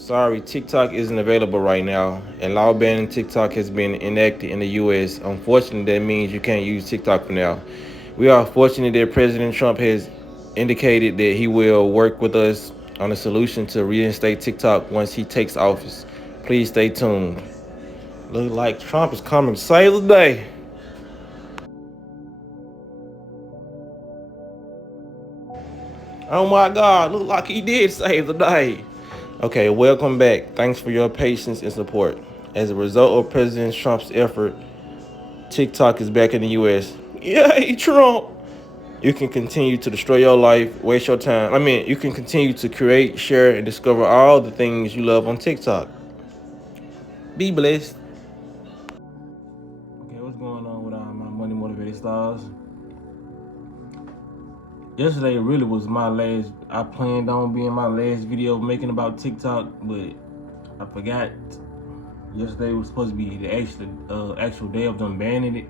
Sorry, TikTok isn't available right now. A law banning TikTok has been enacted in the US. Unfortunately, that means you can't use TikTok for now. We are fortunate that President Trump has indicated that he will work with us on a solution to reinstate TikTok once he takes office. Please stay tuned. Look like Trump is coming to save the day. Oh my God, look like he did save the day. Okay, welcome back. Thanks for your patience and support. As a result of President Trump's effort, TikTok is back in the US. Yay, Trump! You can continue to destroy your life, waste your time. You can continue to create, share, and discover all the things you love on TikTok. Be blessed. Okay, what's going on with my money motivated stars? Yesterday really was my last. I planned on being my last video making about TikTok, but I forgot. Yesterday was supposed to be the actual day of them banning it.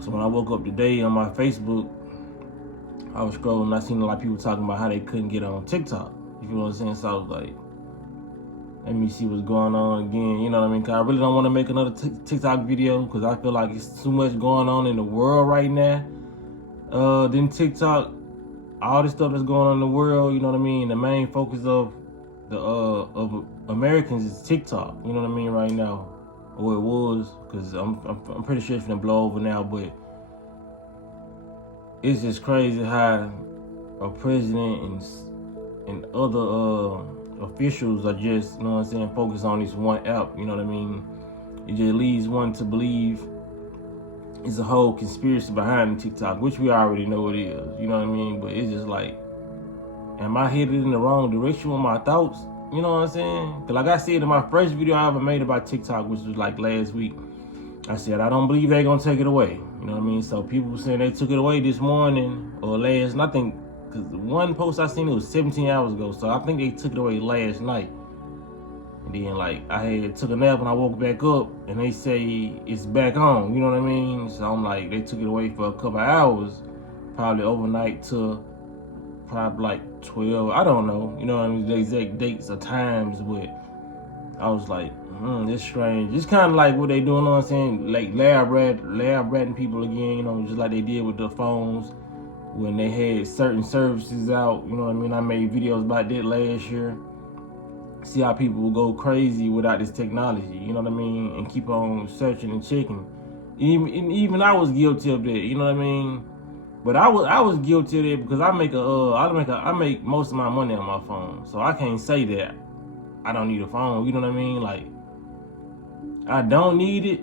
So when I woke up today on my Facebook, I was scrolling and I seen a lot of people talking about how they couldn't get on TikTok. You know what I'm saying? So I was like, let me see what's going on again. You know what I mean? Cause I really don't want to make another TikTok video because I feel like it's too much going on in the world right now. Then TikTok, all this stuff that's going on in the world, you know what I mean? The main focus of the of Americans is TikTok. You know what I mean? Right now, or it was, because I'm pretty sure it's gonna blow over now. But it's just crazy how a president and other officials are just, you know what I'm saying, focused on this one app. You know what I mean? It just leads one to believe it's a whole conspiracy behind TikTok, which we already know it is. You know what I mean? But it's just like, am I headed in the wrong direction with my thoughts? You know what I'm saying? Because like I said in my first video I ever made about TikTok, which was like last week, I said, I don't believe they're going to take it away. You know what I mean? So people were saying they took it away this morning or last night. I think, because one post I seen, it was 17 hours ago. So I think they took it away last night. And then like I had took a nap and I woke back up and they say it's back on. You know what I mean? So I'm like, they took it away for a couple of hours, probably overnight to probably like 12. I don't know. You know what I mean? The exact dates or times, but I was like, it's strange. It's kind of like what they doing, you know what I'm saying? Like lab ratting people again, you know, just like they did with the phones when they had certain services out. You know what I mean? I made videos about that last year. See how people will go crazy without this technology, you know what I mean? And keep on searching and checking. Even I was guilty of that, you know what I mean? But I was guilty of that because I make most of my money on my phone. So I can't say that I don't need a phone, you know what I mean? Like, I don't need it,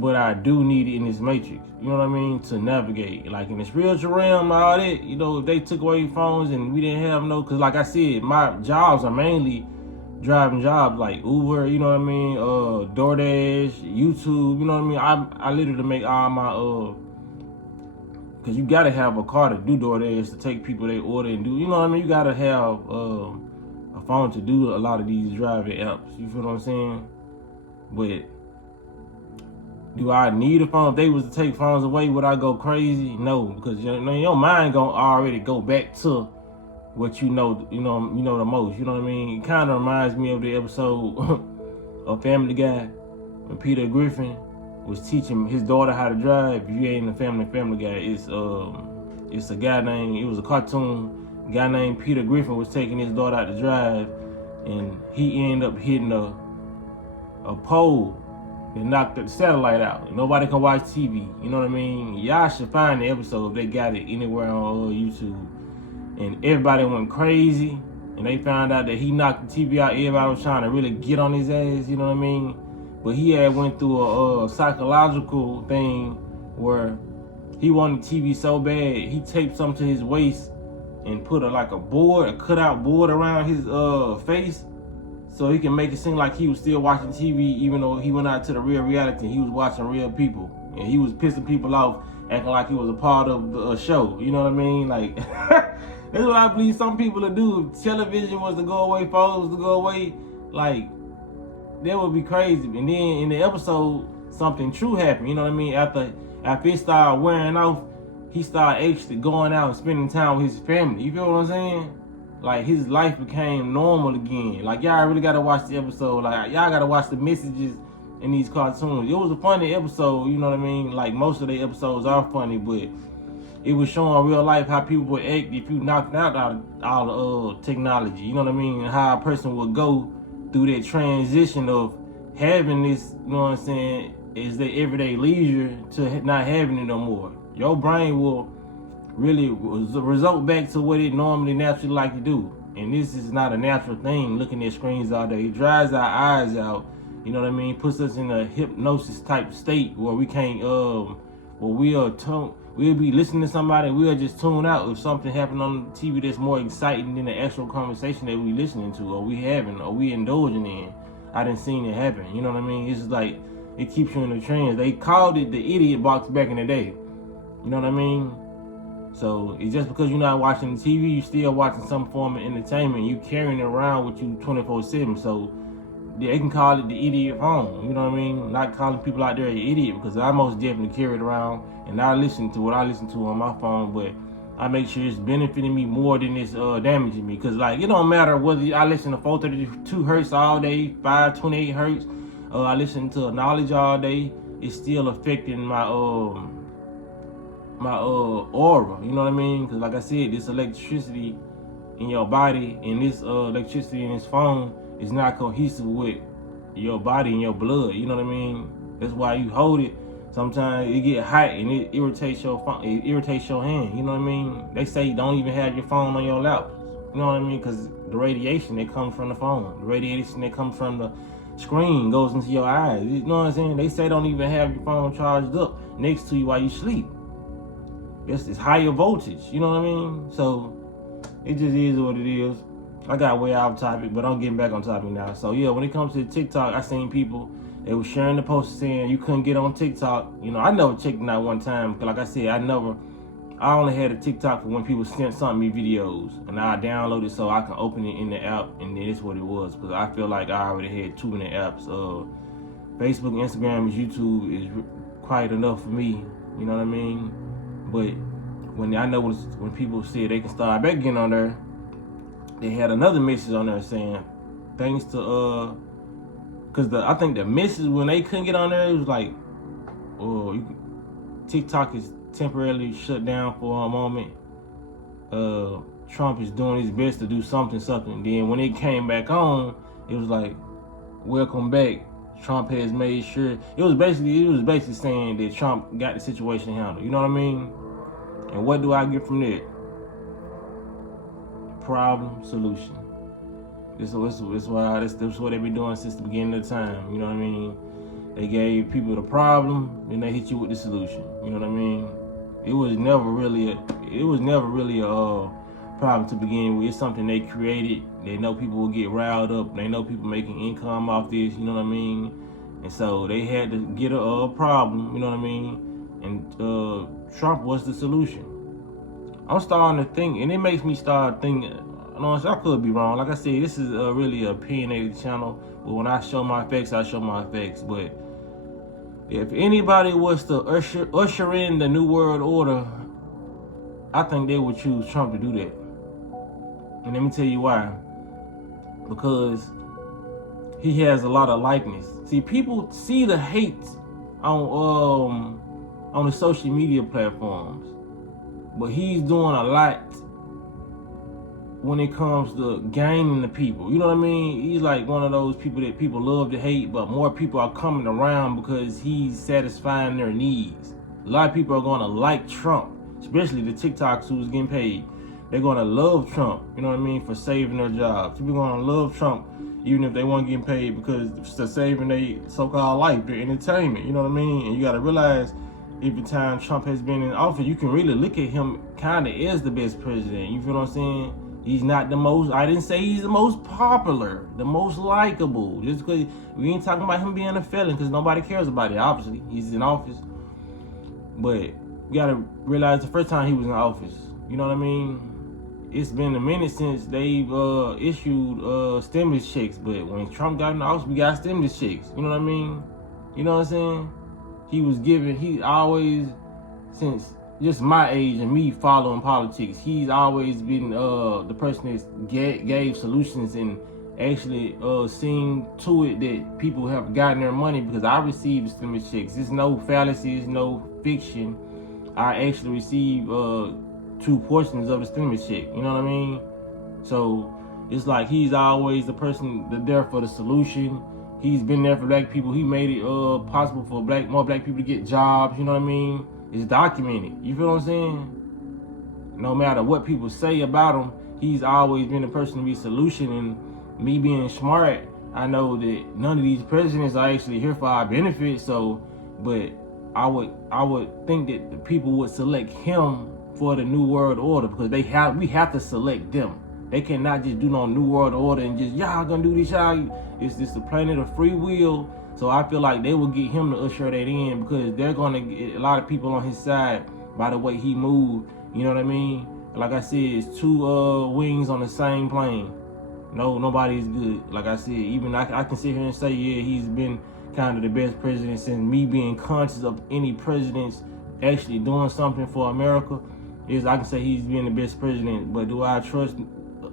but I do need it in this matrix, you know what I mean? To navigate, like in the spiritual realm, all that, you know, if they took away phones and we didn't have no, because like I said, my jobs are mainly driving jobs like Uber, you know what I mean? DoorDash, YouTube, you know what I mean? I literally make all my, because you got to have a car to do DoorDash, to take people they order and do, you know what I mean? You got to have a phone to do a lot of these driving apps, you feel what I'm saying? But do I need a phone? If they was to take phones away, would I go crazy? No, because your mind gonna already go back to what you know the most. You know what I mean? It kind of reminds me of the episode of Family Guy when Peter Griffin was teaching his daughter how to drive. If you ain't a Family Guy, it's a guy named, it was a cartoon, a guy named Peter Griffin was taking his daughter out to drive, and he ended up hitting a pole and knocked the satellite out. Nobody can watch TV. You know what I mean? Y'all should find the episode if they got it anywhere on YouTube. And everybody went crazy, and they found out that he knocked the TV out. Everybody was trying to really get on his ass, you know what I mean? But he had went through a psychological thing where he wanted TV so bad, he taped something to his waist and put a cutout board around his face, so he can make it seem like he was still watching TV, even though he went out to the real reality. He was watching real people, and he was pissing people off, acting like he was a part of the show. You know what I mean? Like, that's what I believe some people would do. If television was to go away, phones was to go away, like, that would be crazy. And then in the episode, something true happened. You know what I mean? After it started wearing off, he started actually going out and spending time with his family. You feel what I'm saying? like his life became normal again. Like y'all really gotta watch the episode. Like y'all gotta watch the messages in these cartoons. It was a funny episode, you know what I mean? Like most of the episodes are funny, but it was showing real life how people would act if you knocked out all the technology. You know what I mean? And how a person would go through that transition of having this, you know what I'm saying, is their everyday leisure to not having it no more. Your brain will really result back to what it normally naturally like to do. And this is not a natural thing, looking at screens all day. It dries our eyes out, you know what I mean? Puts us in a hypnosis type state where we can't, we'll be listening to somebody, we'll just tune out if something happened on the TV that's more exciting than the actual conversation that we listening to, or we having, or we indulging in. I done seen it happen, you know what I mean? It's like, it keeps you in the trance. They called it the idiot box back in the day, you know what I mean? So it's just because you're not watching the TV, you still watching some form of entertainment. You carrying it around with you 24/7. So they can call it the idiot phone. You know what I mean? Not calling people out there an idiot, because I most definitely carry it around and I listen to what I listen to on my phone. But I make sure it's benefiting me more than it's damaging me. Because like it don't matter whether I listen to 432 hertz all day, 528 hertz. I listen to knowledge all day. It's still affecting my aura, you know what I mean? Because like I said, this electricity in your body and this electricity in this phone is not cohesive with your body and your blood, you know what I mean? That's why you hold it. Sometimes it get hot and it irritates your phone, it irritates your hand, you know what I mean? They say don't even have your phone on your lap, you know what I mean? Because the radiation that comes from the phone, the radiation that comes from the screen goes into your eyes, you know what I'm saying? They say don't even have your phone charged up next to you while you sleep. It's higher voltage, you know what I mean? So it just is what it is. I got way off topic, but I'm getting back on topic now. So yeah, when it comes to TikTok, I seen people, they were sharing the post saying you couldn't get on TikTok. You know, I never checked it out one time, because like I said, I only had a TikTok for when people sent me videos, and I download it so I can open it in the app, and then it's what it was, because I feel like I already had too many apps. Facebook, Instagram, and YouTube is quite enough for me, you know what I mean? But when people said they can start back getting on there, they had another message on there saying, thanks to because I think the message when they couldn't get on there, it was like, TikTok is temporarily shut down for a moment. Trump is doing his best to do something. Then when it came back on, it was like, welcome back. Trump has made sure. It was basically saying that Trump got the situation handled. You know what I mean? And what do I get from that? Problem, solution. This is what they've been doing since the beginning of time. You know what I mean? They gave people the problem, then they hit you with the solution. You know what I mean? It was never really a problem to begin with. It's something they created. They know people will get riled up. They know people making income off this. You know what I mean? And so they had to get a problem. You know what I mean? And Trump was the solution. I'm starting to think, and it makes me start thinking. I could be wrong. Like I said, this is really a opinionated channel. But when I show my facts, I show my facts. But if anybody was to usher in the New World Order, I think they would choose Trump to do that. And let me tell you why. Because he has a lot of likeness. See, people see the hate on the social media platforms, but he's doing a lot when it comes to gaining the people. You know what I mean? He's like one of those people that people love to hate, but more people are coming around because he's satisfying their needs. A lot of people are going to like Trump, especially the TikToks who's getting paid. They're going to love Trump, you know what I mean, for saving their jobs. People are going to love Trump even if they weren't getting paid, because they're saving their so-called life, their entertainment, you know what I mean? And you got to realize, every time Trump has been in office, you can really look at him kind of as the best president. You feel what I'm saying? He's not the most, I didn't say he's the most popular, the most likable. Just because we ain't talking about him being a felon, because nobody cares about it, obviously. He's in office. But you got to realize the first time he was in office, you know what I mean? It's been a minute since they've issued stimulus checks. But when Trump got in office, we got stimulus checks. You know what I mean? You know what I'm saying? He always, since just my age and me following politics, he's always been the person that gave solutions and actually seen to it that people have gotten their money, because I received stimulus checks. There's no fallacies, no fiction. I actually received 2 portions of the stimulus check. You know what I mean? So it's like he's always the person there for the solution. He's been there for black people. He made it possible for more black people to get jobs. You know what I mean? It's documented. You feel what I'm saying? No matter what people say about him, he's always been the person to be a solution. And me being smart, I know that none of these presidents are actually here for our benefit. So, but I would think that the people would select him for the New World Order, because we have to select them. They cannot just do no New World Order and just, y'all gonna do this, y'all. It's just a planet of free will. So I feel like they will get him to usher that in, because they're gonna get a lot of people on his side by the way he moved. You know what I mean? Like I said, it's 2 wings on the same plane. No, nobody's good. Like I said, even I can sit here and say, yeah, he's been kind of the best president since me being conscious of any presidents actually doing something for America. I can say he's been the best president, but do I trust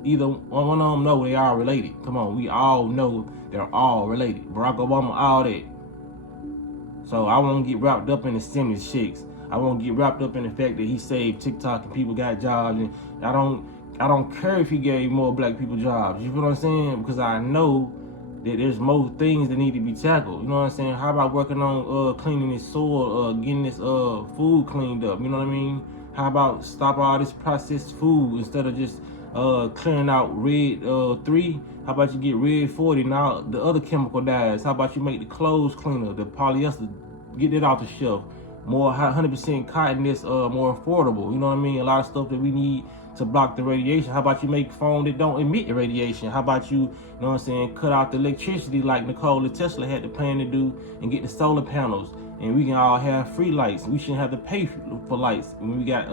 either one of them? No, they are related. Come on, we all know they're all related. Barack Obama, all that. So I won't get wrapped up in the stimulus checks. I won't get wrapped up in the fact that he saved TikTok and people got jobs. And I don't care if he gave more black people jobs. You feel what I'm saying? Because I know that there's more things that need to be tackled. You know what I'm saying? How about working on cleaning this soil, getting this food cleaned up? You know what I mean? How about stop all this processed food instead of just clearing out red 3? How about you get red 40? Now the other chemical dyes. How about you make the clothes cleaner, the polyester, get it off the shelf? More 100% cotton that's more affordable. You know what I mean? A lot of stuff that we need to block the radiation. How about you make foam that don't emit the radiation? How about you know what I'm saying, cut out the electricity like Nikola Tesla had the plan to do, and get the solar panels, and we can all have free lights. We shouldn't have to pay for lights when we got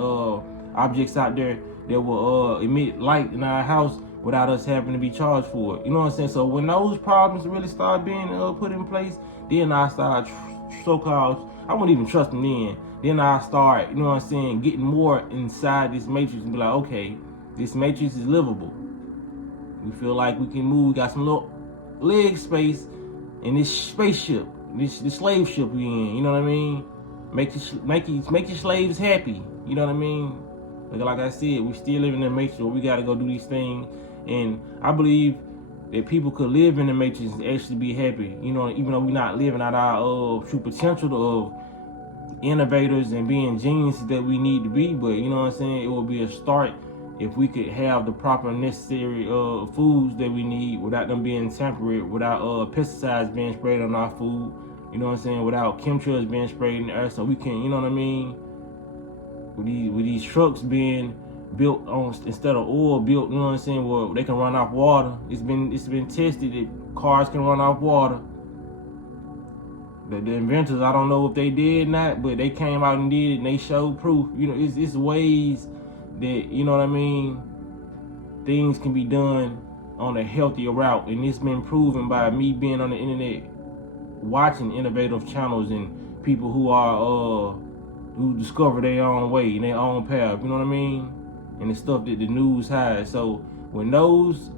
objects out there that will emit light in our house without us having to be charged for it. You know what I'm saying? So when those problems really start being put in place, then I start so-called, I wouldn't even trust them then. Then I start, you know what I'm saying, getting more inside this matrix and be like, okay, this matrix is livable. We feel like we can move. We got some little leg space in this spaceship, this slave ship we in. You know what I mean? Make your slaves happy. You know what I mean? Like I said, we still live in the matrix where we got to go do these things. And I believe that people could live in the matrix and actually be happy. You know, even though we're not living out our true potential of innovators and being geniuses that we need to be. But you know what I'm saying? It will be a start if we could have the proper necessary foods that we need without them being tampered, without pesticides being sprayed on our food. You know what I'm saying? Without chemtrails being sprayed in the air, so we can, you know what I mean? With these trucks being built on instead of oil built, you know what I'm saying, where they can run off water. It's been tested that cars can run off water. The inventors, I don't know if they did not, but they came out and did it, and they showed proof. You know, it's ways that, you know what I mean, things can be done on a healthier route, and it's been proven by me being on the internet, watching innovative channels and people who are who discover their own way and their own path. You know what I mean? And the stuff that the news has. So when those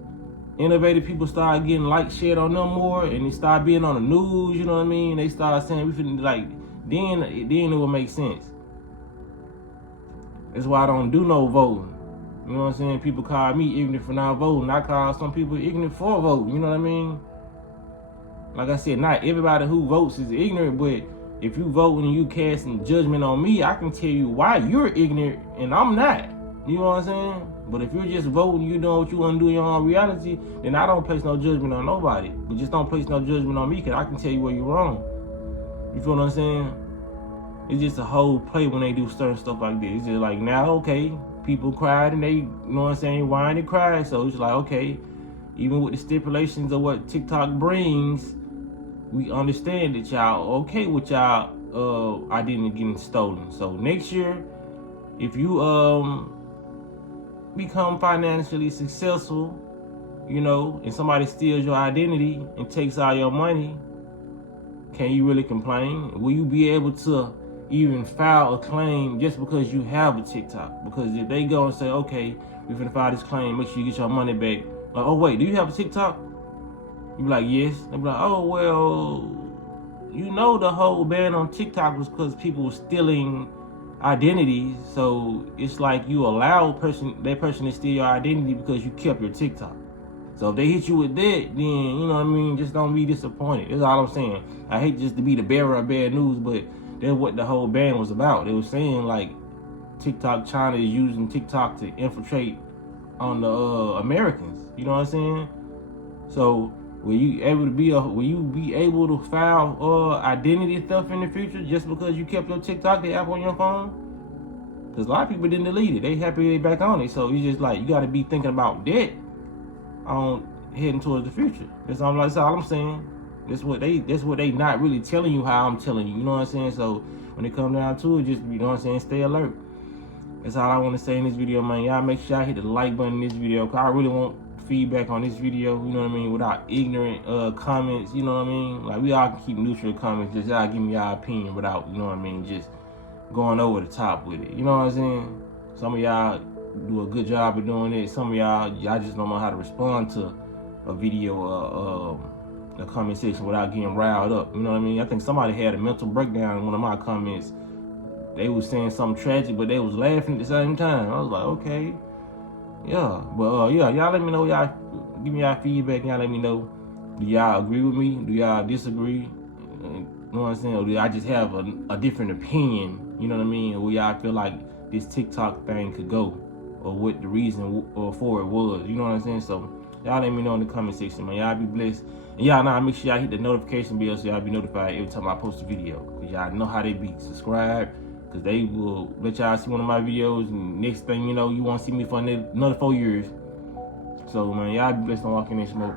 innovative people start getting shit on them more, and they start being on the news, you know what I mean? They start saying we finna then it will make sense. That's why I don't do no voting. You know what I'm saying? People call me ignorant for not voting. I call some people ignorant for voting. You know what I mean? Like I said, not everybody who votes is ignorant, but if you vote and you casting judgment on me, I can tell you why you're ignorant and I'm not. You know what I'm saying? But if you're just voting, you doing what you want to do in your own reality, then I don't place no judgment on nobody. But just don't place no judgment on me, because I can tell you where you're wrong. You feel what I'm saying? It's just a whole play when they do certain stuff like this. It's just like, now, okay, people cried and they, you know what I'm saying, whined and cried. So it's like, okay, even with the stipulations of what TikTok brings, we understand that y'all okay with y'all identity getting stolen. So next year, if you become financially successful, you know, and somebody steals your identity and takes all your money, can you really complain? Will you be able to even file a claim just because you have a TikTok. Because if they go and say, okay, we're gonna file this claim, make sure you get your money back. Like, oh wait, do you have a TikTok? You be like, yes. They be like, oh well, you know the whole ban on TikTok was because people were stealing identities. So it's like you allow that person to steal your identity because you kept your TikTok. So if they hit you with that, then you know what I mean, just don't be disappointed. That's all I'm saying. I hate just to be the bearer of bad news, but that's what the whole ban was about. They were saying like China is using TikTok to infiltrate on the Americans. You know what I'm saying? So will you be able to file identity theft in the future just because you kept your TikTok, the app on your phone? Because a lot of people didn't delete it. They happy they back on it. So you just like, you got to be thinking about that on heading towards the future. That's all I'm saying. That's what they not really telling you how I'm telling you. You know what I'm saying? So when it comes down to it, just, you know what I'm saying, stay alert. That's all I want to say in this video, man. Y'all make sure y'all hit the like button in this video, because I really want feedback on this video, you know what I mean, without ignorant comments, you know what I mean? Like, we all can keep neutral comments, just y'all give me y'all opinion without, you know what I mean, just going over the top with it. You know what I'm saying? Some of y'all do a good job of doing it. Some of y'all just don't know how to respond to a video a comment section without getting riled up. You know what I mean? I think somebody had a mental breakdown in one of my comments. They was saying something tragic, but they was laughing at the same time. I was like, okay. Yeah, but yeah, y'all let me know. Y'all give me y'all feedback. Y'all let me know. Do y'all agree with me? Do y'all disagree? You know what I'm saying? Or do I just have a different opinion? You know what I mean? Or y'all feel like this TikTok thing could go, or what the reason for it was? You know what I'm saying? So y'all let me know in the comment section, man. Y'all be blessed. And y'all know, make sure y'all hit the notification bell so y'all be notified every time I post a video. Cause y'all know how they be. Subscribe, because they will let y'all see one of my videos, and next thing you know, you won't see me for another 4 years. So, man, y'all be blessed on walking in smoke.